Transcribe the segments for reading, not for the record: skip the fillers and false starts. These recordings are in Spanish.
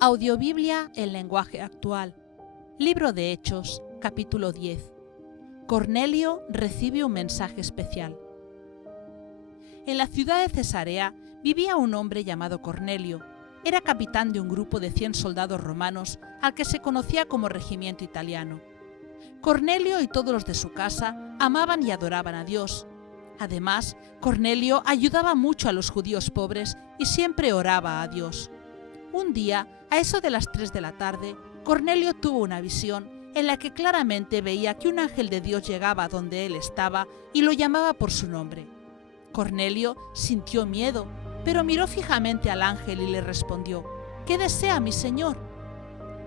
Audiobiblia en lenguaje actual. Libro de Hechos, capítulo 10. Cornelio recibe un mensaje especial. En la ciudad de Cesarea vivía un hombre llamado Cornelio. Era capitán de un grupo de 100 soldados romanos al que se conocía como Regimiento Italiano. Cornelio y todos los de su casa amaban y adoraban a Dios. Además, Cornelio ayudaba mucho a los judíos pobres y siempre oraba a Dios. Un día, a eso de las 3 de la tarde, Cornelio tuvo una visión en la que claramente veía que un ángel de Dios llegaba donde él estaba y lo llamaba por su nombre. Cornelio sintió miedo, pero miró fijamente al ángel y le respondió: «¿Qué desea mi señor?».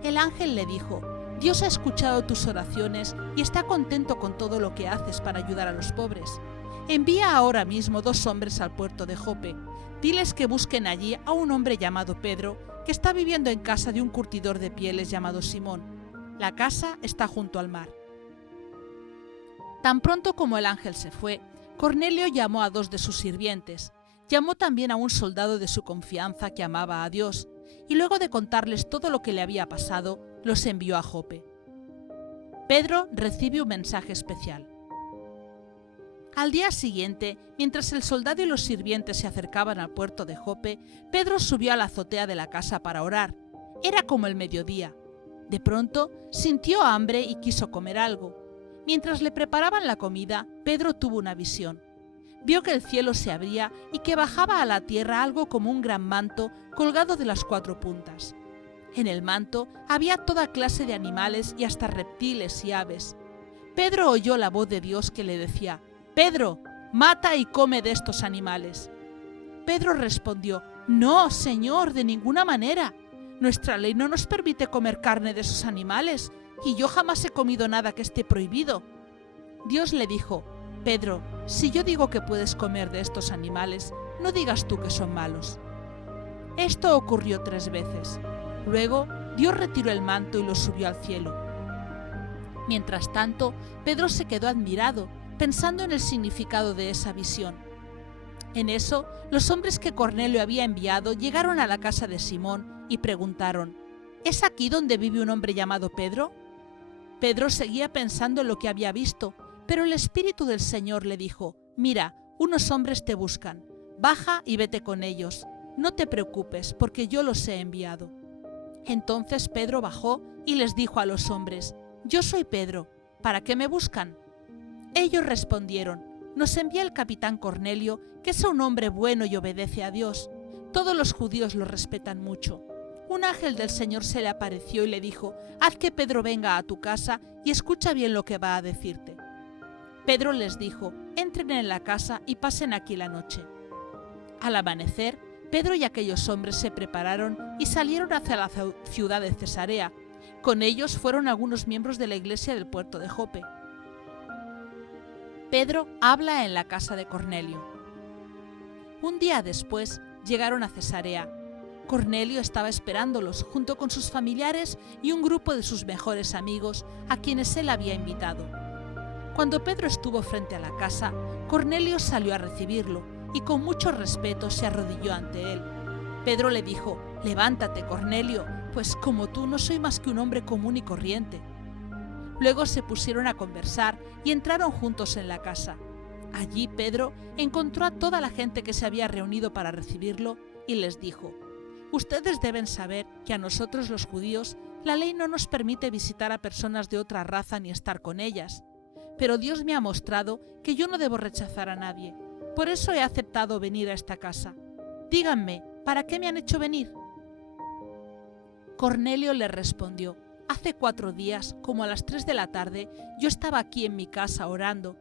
El ángel le dijo: «Dios ha escuchado tus oraciones y está contento con todo lo que haces para ayudar a los pobres. Envía ahora mismo 2 hombres al puerto de Jope. Diles que busquen allí a un hombre llamado Pedro, que está viviendo en casa de un curtidor de pieles llamado Simón. La casa está junto al mar». Tan pronto como el ángel se fue, Cornelio llamó a 2 de sus sirvientes. Llamó también a un soldado de su confianza que amaba a Dios, y luego de contarles todo lo que le había pasado, los envió a Jope. Pedro recibe un mensaje especial. Al día siguiente, mientras el soldado y los sirvientes se acercaban al puerto de Jope, Pedro subió a la azotea de la casa para orar. Era como el mediodía. De pronto, sintió hambre y quiso comer algo. Mientras le preparaban la comida, Pedro tuvo una visión. Vio que el cielo se abría y que bajaba a la tierra algo como un gran manto colgado de las 4 puntas. En el manto había toda clase de animales y hasta reptiles y aves. Pedro oyó la voz de Dios que le decía: «Pedro, mata y come de estos animales». Pedro respondió: «No, Señor, de ninguna manera. Nuestra ley no nos permite comer carne de esos animales, y yo jamás he comido nada que esté prohibido». Dios le dijo: «Pedro, si yo digo que puedes comer de estos animales, no digas tú que son malos». Esto ocurrió 3 veces. Luego, Dios retiró el manto y lo subió al cielo. Mientras tanto, Pedro se quedó admirado, pensando en el significado de esa visión. En eso, los hombres que Cornelio había enviado llegaron a la casa de Simón y preguntaron: «¿Es aquí donde vive un hombre llamado Pedro?». Pedro seguía pensando en lo que había visto, pero el Espíritu del Señor le dijo: «Mira, unos hombres te buscan. Baja y vete con ellos. No te preocupes, porque yo los he enviado». Entonces Pedro bajó y les dijo a los hombres: «Yo soy Pedro. ¿Para qué me buscan?». Ellos respondieron: «Nos envía el capitán Cornelio, que es un hombre bueno y obedece a Dios. Todos los judíos lo respetan mucho. Un ángel del Señor se le apareció y le dijo: haz que Pedro venga a tu casa y escucha bien lo que va a decirte». Pedro les dijo: «Entren en la casa y pasen aquí la noche». Al amanecer, Pedro y aquellos hombres se prepararon y salieron hacia la ciudad de Cesarea. Con ellos fueron algunos miembros de la iglesia del puerto de Jope. Pedro habla en la casa de Cornelio. Un día después llegaron a Cesarea. Cornelio estaba esperándolos junto con sus familiares y un grupo de sus mejores amigos a quienes él había invitado. Cuando Pedro estuvo frente a la casa, Cornelio salió a recibirlo y con mucho respeto se arrodilló ante él. Pedro le dijo: «Levántate, Cornelio, pues como tú no soy más que un hombre común y corriente». Luego se pusieron a conversar y entraron juntos en la casa. Allí Pedro encontró a toda la gente que se había reunido para recibirlo y les dijo: «Ustedes deben saber que a nosotros los judíos la ley no nos permite visitar a personas de otra raza ni estar con ellas. Pero Dios me ha mostrado que yo no debo rechazar a nadie. Por eso he aceptado venir a esta casa. Díganme, ¿para qué me han hecho venir?». Cornelio le respondió: «Hace 4 días, como a las 3 de la tarde, yo estaba aquí en mi casa orando.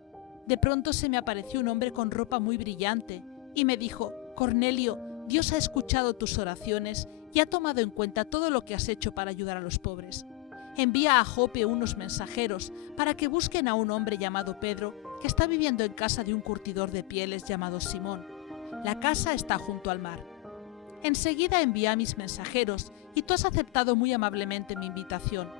De pronto se me apareció un hombre con ropa muy brillante y me dijo: Cornelio, Dios ha escuchado tus oraciones y ha tomado en cuenta todo lo que has hecho para ayudar a los pobres. Envía a Jope unos mensajeros para que busquen a un hombre llamado Pedro, que está viviendo en casa de un curtidor de pieles llamado Simón. La casa está junto al mar». Enseguida envié a mis mensajeros y tú has aceptado muy amablemente mi invitación.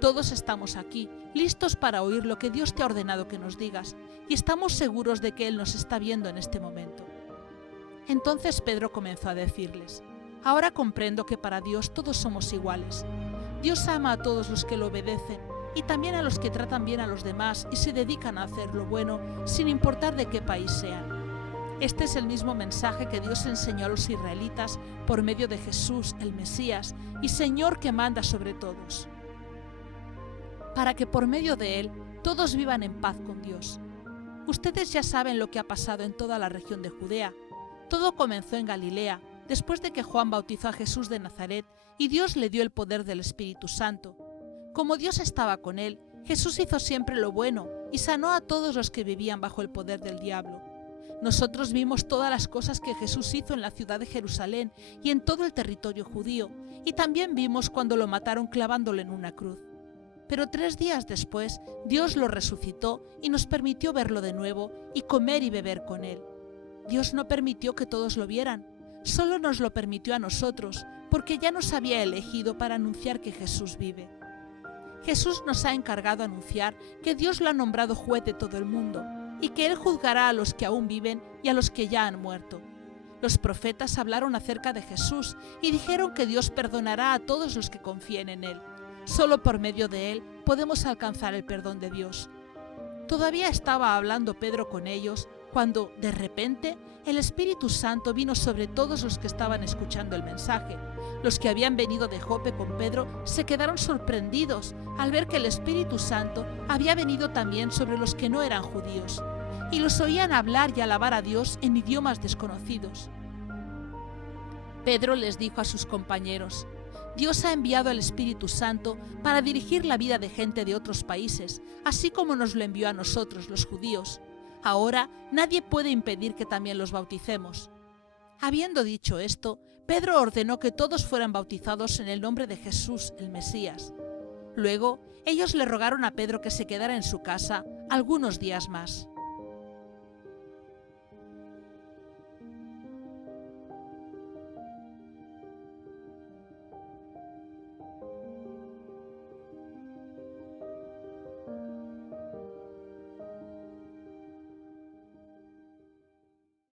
Todos estamos aquí, listos para oír lo que Dios te ha ordenado que nos digas, y estamos seguros de que Él nos está viendo en este momento. Entonces Pedro comenzó a decirles: Ahora comprendo que para Dios todos somos iguales. Dios ama a todos los que lo obedecen y también a los que tratan bien a los demás y se dedican a hacer lo bueno sin importar de qué país sean. Este es el mismo mensaje que Dios enseñó a los israelitas por medio de Jesús, el Mesías, y Señor que manda sobre todos, para que por medio de Él todos vivan en paz con Dios. Ustedes ya saben lo que ha pasado en toda la región de Judea. Todo comenzó en Galilea, después de que Juan bautizó a Jesús de Nazaret y Dios le dio el poder del Espíritu Santo. Como Dios estaba con él, Jesús hizo siempre lo bueno y sanó a todos los que vivían bajo el poder del diablo. Nosotros vimos todas las cosas que Jesús hizo en la ciudad de Jerusalén y en todo el territorio judío, y también vimos cuando lo mataron clavándolo en una cruz. Pero 3 días después, Dios lo resucitó y nos permitió verlo de nuevo y comer y beber con él. Dios no permitió que todos lo vieran, solo nos lo permitió a nosotros, porque ya nos había elegido para anunciar que Jesús vive. Jesús nos ha encargado anunciar que Dios lo ha nombrado juez de todo el mundo y que Él juzgará a los que aún viven y a los que ya han muerto. Los profetas hablaron acerca de Jesús y dijeron que Dios perdonará a todos los que confíen en Él. Solo por medio de Él podemos alcanzar el perdón de Dios. Todavía estaba hablando Pedro con ellos cuando, de repente, el Espíritu Santo vino sobre todos los que estaban escuchando el mensaje. Los que habían venido de Jope con Pedro se quedaron sorprendidos al ver que el Espíritu Santo había venido también sobre los que no eran judíos, y los oían hablar y alabar a Dios en idiomas desconocidos. Pedro les dijo a sus compañeros: Dios ha enviado al Espíritu Santo para dirigir la vida de gente de otros países, así como nos lo envió a nosotros, los judíos. Ahora nadie puede impedir que también los bauticemos. Habiendo dicho esto, Pedro ordenó que todos fueran bautizados en el nombre de Jesús, el Mesías. Luego, ellos le rogaron a Pedro que se quedara en su casa algunos días más.